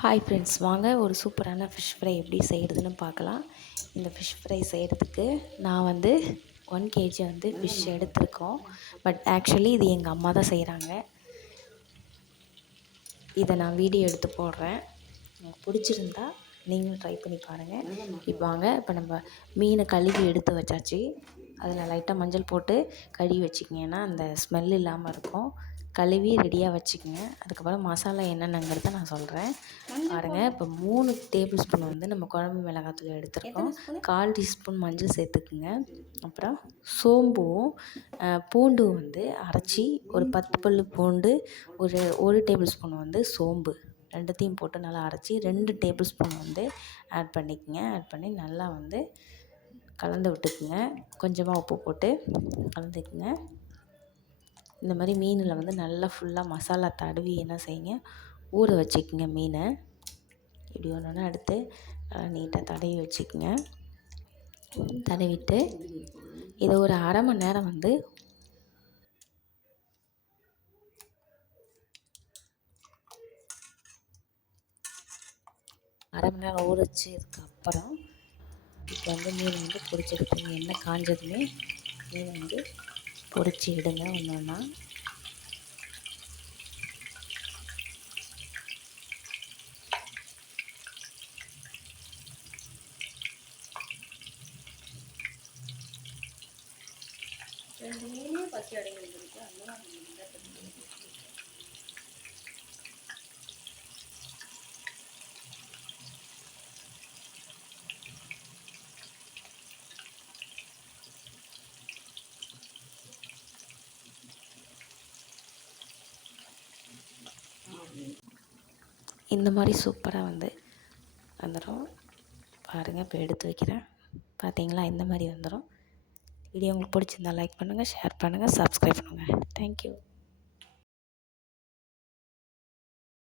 Hi friends வாங்க ஒரு சூப்பரான ஃபிஷ் ஃப்ரை எப்படி செய்கிறதுன்னு பார்க்கலாம். இந்த ஃபிஷ் ஃப்ரை செய்கிறதுக்கு நான் வந்து ஒன் கேஜி வந்து ஃபிஷ் எடுத்திருக்கோம். பட் ஆக்சுவலி இது எங்கள் அம்மா தான் செய்கிறாங்க இதை நான் வீடியோ எடுத்து போடுறேன். எனக்கு பிடிச்சிருந்தா நீங்களும் ட்ரை பண்ணி பாருங்கள் இப்போ வாங்க இப்போ நம்ம மீனை கழுவி எடுத்து வச்சாச்சு. அதில் லைட்டாக மஞ்சள் போட்டு கழுவி வச்சிக்கிங்கன்னா அந்த ஸ்மெல் இல்லாமல் இருக்கும். கழுவி ரெடியாக வச்சுக்கோங்க. அதுக்கப்புறம் மசாலா என்னென்னங்கிறத நான் சொல்கிறேன் பாருங்கள் இப்போ மூணு டேபிள் ஸ்பூன் வந்து நம்ம குழம்பு மிளகாத்தூள் எடுத்துருக்கோம். கால் டீஸ்பூன் மஞ்சள் சேர்த்துக்குங்க. அப்புறம் சோம்பும் பூண்டும் வந்து அரைச்சி ஒரு பத்து பல் பூண்டு ஒரு ஒரு டேபிள் ஸ்பூன் வந்து சோம்பு. ரெண்டுத்தையும் போட்டு நல்லா அரைச்சி ரெண்டு டேபிள் ஸ்பூன் வந்து ஆட் பண்ணிக்கோங்க. ஆட் பண்ணி நல்லா வந்து கலந்து விட்டுக்குங்க. கொஞ்சமாக உப்பு போட்டு கலந்துக்குங்க. இந்த மாதிரி மீனில் வந்து நல்லா ஃபுல்லாக மசாலா தடவி என்ன செய்யுங்க ஊற வச்சுக்கோங்க மீனை. இப்படி ஒன்று அடுத்து நீட்டாக தடவி வச்சுக்கோங்க. தடவிட்டு இதை ஒரு அரை மணி நேரம் வந்து அரை மணி நேரம் ஊற வச்சதுக்கப்புறம் இப்போ வந்து மீன் வந்து பிடிச்சிருக்கு எண்ணெய் காஞ்சதுமே மீன் வந்து பொரிச்சு எடுங்க ஒன்று ஒன்றா ரெண்டு மீனையும் பச்சை அடைகள் இருக்கு. அதெல்லாம் இந்த மாதிரி சூப்பராக வந்து வந்துடும் பாருங்கள் இப்போ எடுத்து வைக்கிறேன். பார்த்தீங்களா இந்த மாதிரி வந்துடும் வீடியோ உங்களுக்கு பிடிச்சிருந்தா லைக் பண்ணுங்கள் ஷேர் பண்ணுங்கள் சப்ஸ்கிரைப் பண்ணுங்கள் தேங்க்யூ